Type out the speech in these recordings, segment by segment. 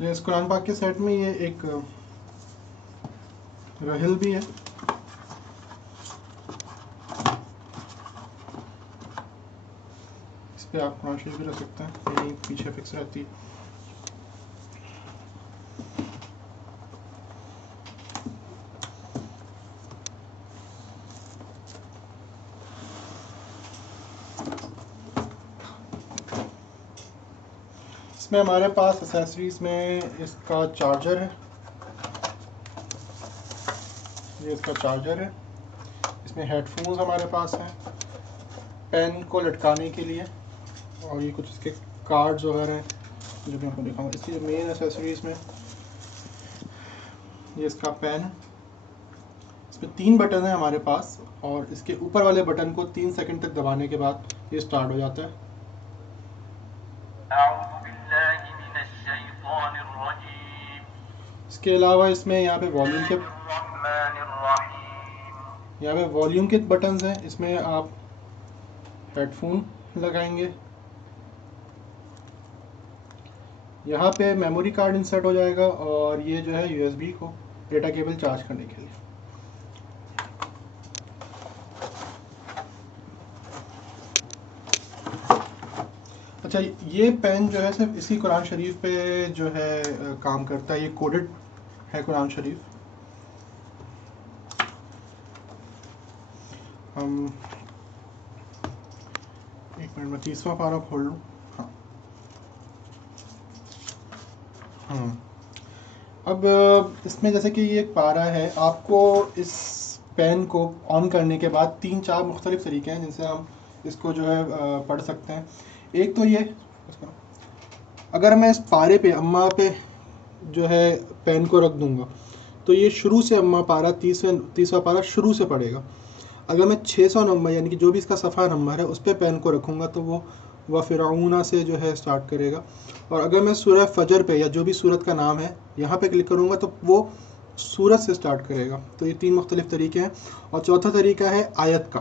یہ اس قرآن پاک کے سیٹ میں یہ ایک رحل بھی ہے. اس پہ آپ قرآن شریف بھی رکھ سکتے ہیں, یعنی پیچھے فکس رہتی ہے. اس میں ہمارے پاس اسیسریز میں اس کا چارجر ہے, یہ اس کا چارجر ہے. اس میں ہیڈ فونز ہمارے پاس ہیں پین کو لٹکانے کے لیے, اور یہ کچھ اس کے کارڈز وغیرہ ہیں جو میں آپ کو دکھاؤں. اس کی مین اسیسریز میں یہ اس کا پین ہے. اس میں 3 بٹن ہیں ہمارے پاس, اور اس کے اوپر والے بٹن کو 3 سیکنڈ تک دبانے کے بعد یہ اسٹارٹ ہو جاتا ہے. اس کے علاوہ اس میں یہاں پہ والیوم کے بٹنز ہیں. اس میں آپ ہیڈ فون لگائیں گے. یہاں پہ میموری کارڈ انسرٹ ہو جائے گا, اور یہ جو ہے یو ایس بی کو ڈیٹا کیبل چارج کرنے کے لیے. اچھا, یہ پین جو ہے صرف اسی قرآن شریف پہ جو ہے کام کرتا ہے. یہ کوڈڈ ہے قرآن شریف. ہم ایک منٹ میں 30واں پارہ کھول لوں. ہاں اب اس میں جیسے کہ یہ ایک پارہ ہے, آپ کو اس پین کو آن کرنے کے بعد 3-4 مختلف طریقے ہیں جن سے ہم اس کو جو ہے پڑھ سکتے ہیں. ایک تو یہ, اگر میں اس پارے پہ اماں پہ جو ہے پین کو رکھ دوں گا تو یہ شروع سے اماں پارہ 30واں پارہ شروع سے پڑھے گا. اگر میں 600 نمبر یعنی کہ جو بھی اس کا صفحہ نمبر ہے اس پہ پین کو رکھوں گا تو وہ وَفِرْعَوْنَ سے جو ہے سٹارٹ کرے گا. اور اگر میں سورہ فجر پہ یا جو بھی سورت کا نام ہے یہاں پہ کلک کروں گا تو وہ سورت سے سٹارٹ کرے گا. تو یہ 3 مختلف طریقے ہیں. اور چوتھا طریقہ ہے آیت کا.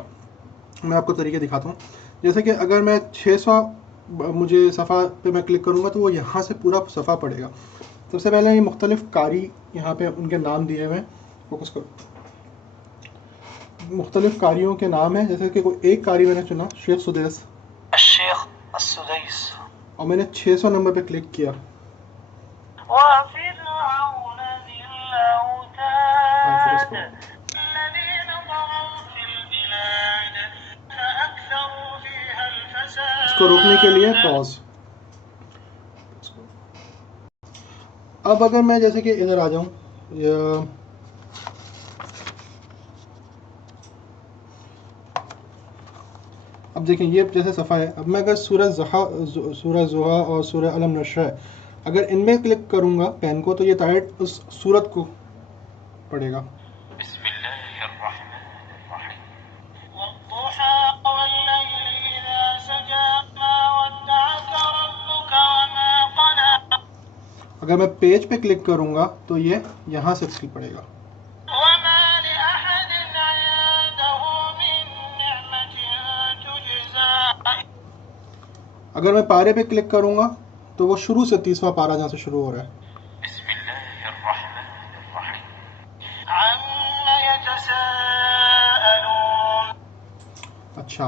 میں آپ کو طریقے دکھاتا ہوں. جیسے کہ اگر میں 600 مجھے صفحہ پہ میں کلک کروں گا تو وہ یہاں سے پورا صفحہ پڑے گا. سب سے پہلے یہ مختلف قاری یہاں پہ ان کے نام دیے ہوئے ہیں, فوکس کرو. مختلف قاریوں کے نام ہیں, جیسے کہ کوئی ایک قاری میں نے چنا شیخ سدیس, الشیخ السدیس, اور میں نے 600 نمبر پہ کلک کیا. وَفِرْعَوْنَ ذِي الْأَوْتَادِ الَّذِينَ طَغَوْا فِي الْبِلَادِ فَأَكْثَرُوا فِيهَا الْفَسَادَ. اس کو روکنے کے لیے پاز. اب اگر میں جیسے کہ ادھر آ جاؤں, اب دیکھیں یہ جیسے صفحہ ہے. اب میں اگر سورہ ضحیٰ اور سورہ الم نشر اگر ان میں کلک کروں گا پین کو تو یہ ڈائریکٹ اس سورت کو پڑھے گا. بسم اللہ الرحمن الرحیم والضحى واللیل اذا سجى ما ودعك ربك وما قلى. اگر میں پیج پہ کلک کروں گا تو یہ یہاں سے پڑھے گا. وما لأحد عنده من نعمة تجزى. اگر میں پارے پہ کلک کروں گا تو وہ شروع سے 30واں پارہ جہاں سے شروع ہو رہا ہے. بسم اللہ الرحمن الرحیم عما يتساءلون. اچھا,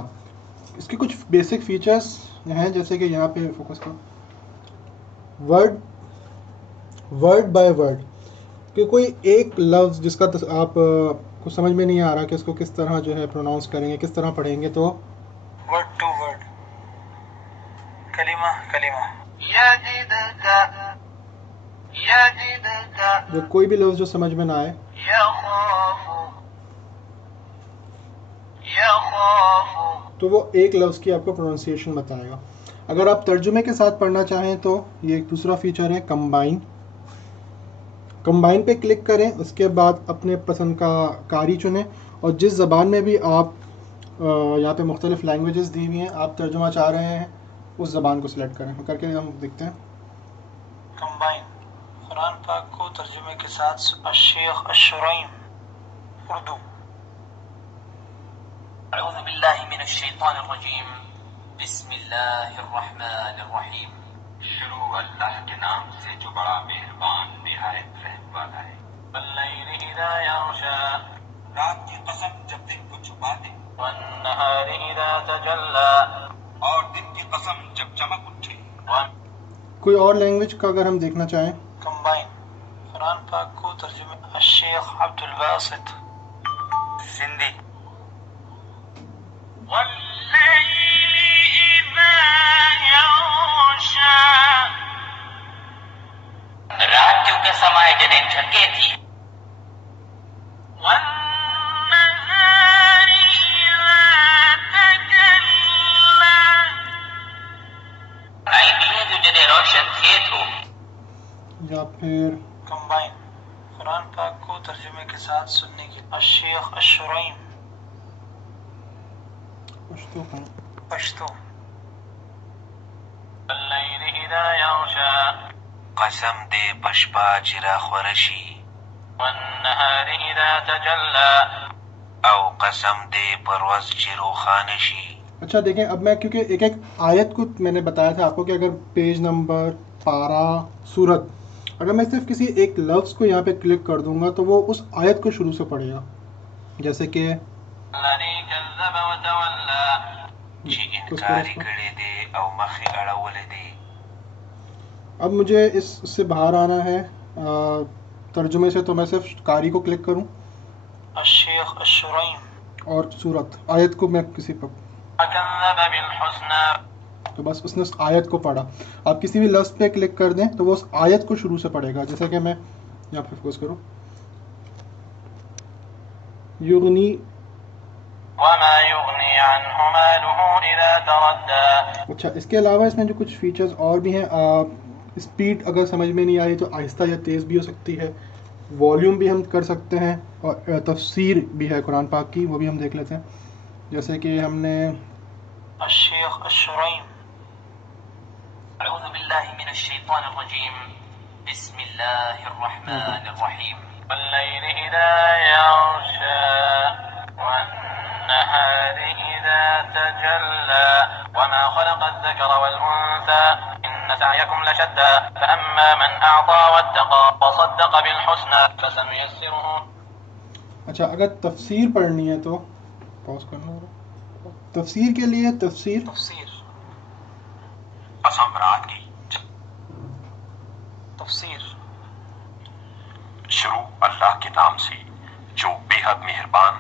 اس کے کچھ بیسک فیچرز ہیں, جیسے کہ یہاں پہ فوکس کرو, ورڈ بائی ورڈ, کہ کوئی ایک لفظ جس کا آپ کو سمجھ میں نہیں آ رہا کہ اس کو کس طرح جو ہے پروناؤنس کریں گے, کس طرح پڑھیں گے, تو ورڈ ٹو ورڈ, کلمہ کلمہ. یجدک یجدک, جو کوئی بھی لفظ جو سمجھ میں نہ آئے, یخاف یخاف, تو وہ ایک لفظ کی آپ کو پروننسیشن بتائے گا. اگر آپ ترجمے کے ساتھ پڑھنا چاہیں تو یہ ایک دوسرا فیچر ہے کمبائن. کمبائن پہ کلک کریں, اس کے بعد اپنے پسند کا قاری چنیں, اور جس زبان میں بھی آپ یہاں پہ مختلف لینگویجز دی ہوئی ہیں آپ ترجمہ چاہ رہے ہیں اس زبان کو سلیکٹ کریں. کر کے ہم دیکھتے ہیں. کمبائن قرآن پاک کو ترجمے کے ساتھ الشیخ الشریم اردو. اعوذ باللہ من الشیطان الرجیم بسم اللہ الرحمن الرحیم شروع اللہ کے نام سے جو بڑا مہربان نہایت رحم والا ہے. واللیل اذا یغشا، رات کی قسم جب دن کو چھپا دے. والنہار اذا تجلی، اور دن کی قسم جب چمک اٹھے. کوئی اور لینگویج کا اگر ہم دیکھنا چاہیں. کمبائن قرآن پاک کو ترجمہ الشیخ عبد الباسط. سندھی. واللیل اذا یغشا، رات کیونکہ سمائے جنے جھکے تھی. والنہار اذا تجلی، آئی ڈیئے جو جنے روشن تھے تو. یا پھر کمبائن قرآن پاک کو ترجمے کے ساتھ سننے کی الشیخ الشریم. پشتو ہیں. پشتو. واللیل اذا یغشا، قسم دے پشپا چرا خورشی. والنہار اذا تجلی، او قسم دے پروز چرو خانشی. اچھا دیکھیں، اب میں کیونکہ ایک ایک آیت کو میں نے بتایا تھا آپ کو کہ اگر پیج نمبر، پارا، سورت، اگر میں صرف کسی ایک لفظ کو یہاں پہ کلک کر دوں گا تو وہ اس آیت کو شروع سے پڑھے گا. جیسے کہ الذی کذب وتولی، چی انکاری کڑے دے او مخی اڑولے دے. اب مجھے اس سے باہر آنا ہے ترجمے سے، تو میں صرف قاری کو کلک کروں الشیخ الشریم. اور سورت آیت کو میں کسی پر، وکذب بالحسنی، تو بس اس نے اس آیت کو پڑھا. آپ کسی بھی لفظ پہ کلک کر دیں تو وہ اس آیت کو شروع سے پڑھے گا. جیسے کہ میں یہاں پہ فوکس کروں، یغنی. وما یغنی عنہ مالہ اذا تردی. اچھا، اس کے علاوہ اس میں جو کچھ فیچرز اور بھی ہیں، اسپیڈ اگر سمجھ میں نہیں آ رہی تو آہستہ یا تیز بھی ہو سکتی ہے. والیوم بھی ہم کر سکتے ہیں، اور تفسیر بھی ہے قرآن پاک کی، وہ بھی ہم دیکھ لیتے ہیں. جیسے کہ ہم نے الشیخ الشریم. اعوذ باللہ من الشیطان الرجیم، بسم اللہ الرحمن الرحیم. واللیل اذا یغشا، والنہار اذا تجلی، وما خلق الذکر والانثى ان سعیکم لشتى فاما من اعطى واتقى وصدق بالحسنى فسنيسره. اچھا، اگر تفسیر پڑھنی ہے تو پاز کرنا ہوگا. تفسیر کے لیے تفسیر تفسیر. قسم رات کی. تفسیر. شروع اللہ کے نام سے جو بے حد مہربان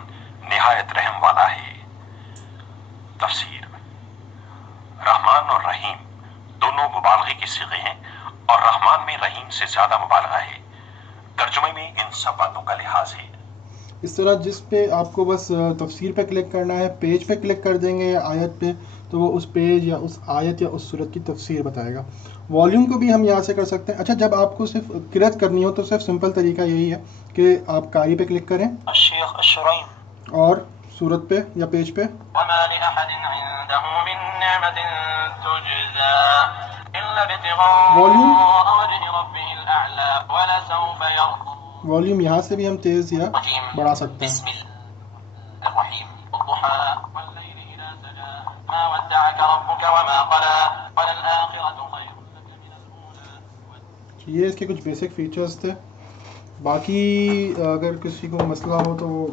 نہایت رحم والا ہے. تفسیر. رحمان اور رحیم دونوں مبالغے کے صیغے ہیں، اور رحمان میں رحیم سے زیادہ مبالغہ ہے. ترجمے میں ان سب باتوں کا لحاظ ہے. اس طرح جس پہ آپ کو بس تفسیر پہ کلک کرنا ہے، پیج پہ کلک کر دیں گے یا آیت پہ، تو وہ اس پیج یا اس آیت یا اس صورت کی تفسیر بتائے گا. والیوم کو بھی ہم یہاں سے کر سکتے ہیں. اچھا، جب آپ کو صرف قرأت کرنی ہو تو صرف سمپل طریقہ یہی ہے کہ آپ قاری پہ کلک کریں الشیخ الشریم. اور صورت پہ یا پیج پہ. وما لأحد عنده من نعمة تجزى إلا ابتغاء والیوم وجه ربه الأعلى ولسوف يرضى. والیوم یہاں سے بھی ہم تیز یا بڑھا سکتے ہیں. بسم اللہ الرحیم. والضحى والليل إذا سجى ما ودعك ربك وما قلى وللآخرة خير لك من الأولى. یہ اس کے کچھ بیسک فیچرز تھے. باقی اگر کسی کو مسئلہ ہو تو وہ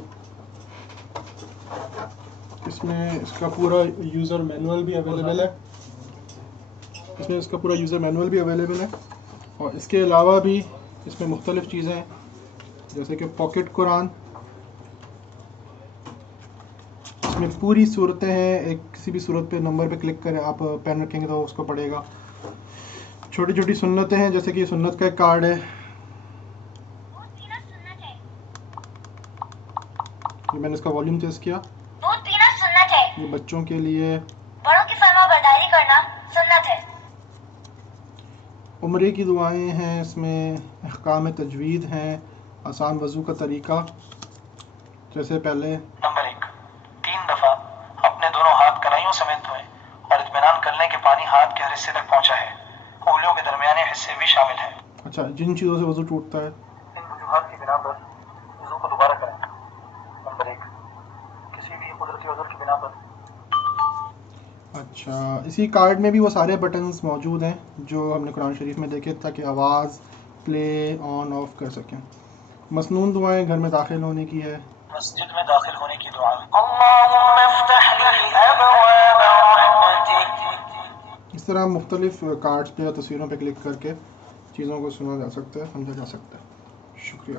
اس میں اس کا پورا یوزر مینول بھی اویلیبل ہے. اور اس کے علاوہ بھی اس میں مختلف چیزیں ہیں، جیسے کہ پاکٹ قرآن. اس میں پوری صورتیں ہیں، ایک کسی بھی صورت پہ نمبر پہ کلک کریں، آپ پین رکھیں گے تو اس کو پڑھے گا. چھوٹی چھوٹی سنتیں ہیں، جیسے کہ یہ سنت کا ایک کارڈ ہے. یہ میں نے اس کا والیوم تیز کیا. دودھ پینا سنت ہے. یہ بچوں کے لیے. بڑوں کی فرما برداری کرنا سنت ہے. عمرے کی دعائیں ہیں، اس میں احکام تجوید ہیں، آسان وضو کا طریقہ. جیسے پہلے نمبر 1، 3 دفعہ اپنے دونوں ہاتھ کلائیوں سمیت دھوئیں اور اطمینان کر لیں کہ پانی ہاتھ کے ہر حصے تک پہنچا ہے. انگلیوں کے درمیانے حصے بھی شامل ہیں. اچھا، جن چیزوں سے وضو ٹوٹتا ہے. ان وجوہات کی بنا پر وضو کو دوبارہ کریں. نمبر 1، کسی بھی قدرتی عذر کی بنا پر. اچھا، اسی کارڈ میں بھی وہ سارے بٹنز موجود ہیں جو ہم نے قرآن شریف میں دیکھے تاکہ آواز پلے آن آف کر سکیں. مسنون دعائیں گھر میں داخل ہونے کی ہے. مسجد میں داخل ہونے کی دعا. اللہم افتح لی ابواب رحمتک. اس طرح مختلف کارڈز پہ یا تصویروں پہ کلک کر کے چیزوں کو سنا جا سکتا ہے، سمجھا جا سکتا ہے. شکریہ.